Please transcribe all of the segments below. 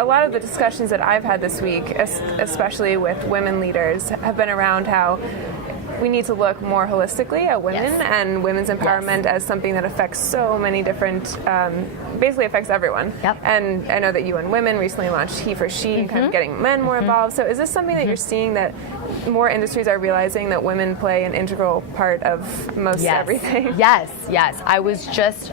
a lot of the discussions that I've had this week, especially with women leaders, have been around how we need to look more holistically at women and women's empowerment as something that affects so many different, basically affects everyone. And I know that UN Women recently launched He for She, kind of getting men more involved. So is this something that you're seeing, that more industries are realizing that women play an integral part of most everything? Yes. I was just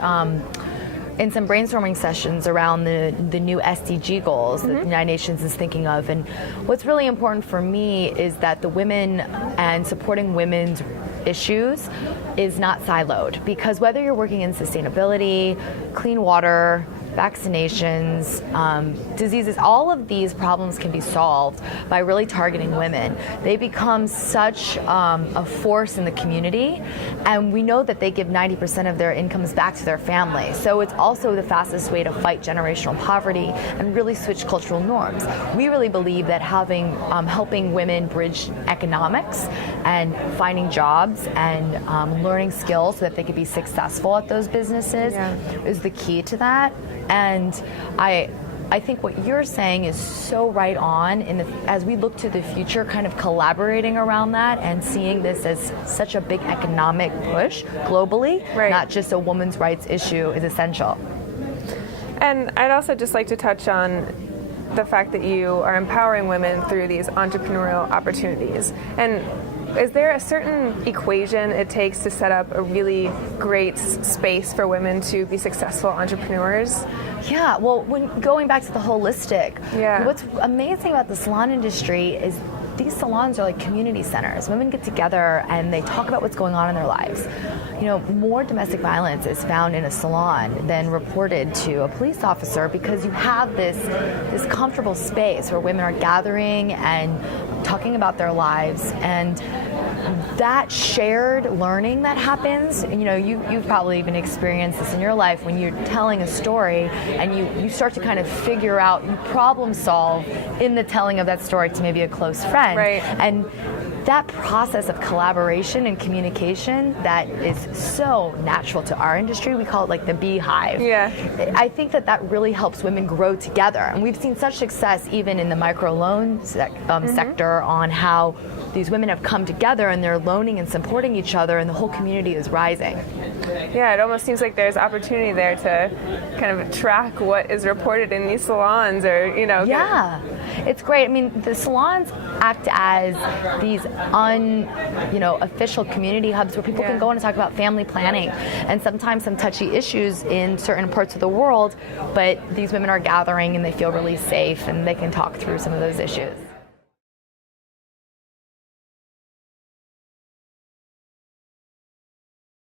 in some brainstorming sessions around the new SDG goals that the United Nations is thinking of. And what's really important for me is that the women and supporting women's issues is not siloed, because whether you're working in sustainability, clean water, vaccinations, diseases, all of these problems can be solved by really targeting women. They become such a force in the community, and we know that they give 90% of their incomes back to their family. So it's also the fastest way to fight generational poverty and really switch cultural norms. We really believe that having helping women bridge economics and finding jobs and learning skills so that they could be successful at those businesses is the key to that. And I think what you're saying is so right on as we look to the future, kind of collaborating around that and seeing this as such a big economic push globally, not just a women's rights issue, is essential. And I'd also just like to touch on the fact that you are empowering women through these entrepreneurial opportunities. And is there a certain equation it takes to set up a really great space for women to be successful entrepreneurs? Yeah, well, going back to the holistic, what's amazing about the salon industry is these salons are like community centers. Women get together and they talk about what's going on in their lives. You know, more domestic violence is found in a salon than reported to a police officer, because you have this comfortable space where women are gathering and talking about their lives, and that shared learning that happens. You know, you've probably even experienced this in your life when you're telling a story and you start to kind of figure out, you problem solve in the telling of that story to maybe a close friend. And that process of collaboration and communication that is so natural to our industry, we call it like the beehive. I think that really helps women grow together. And we've seen such success even in the microloan sector on how these women have come together and they're loaning and supporting each other, and the whole community is rising. Yeah, it almost seems like there's opportunity there to kind of track what is reported in these salons, or, you know. It's great. I mean, the salons act as these official community hubs where people can go and talk about family planning and sometimes some touchy issues in certain parts of the world, but these women are gathering and they feel really safe and they can talk through some of those issues.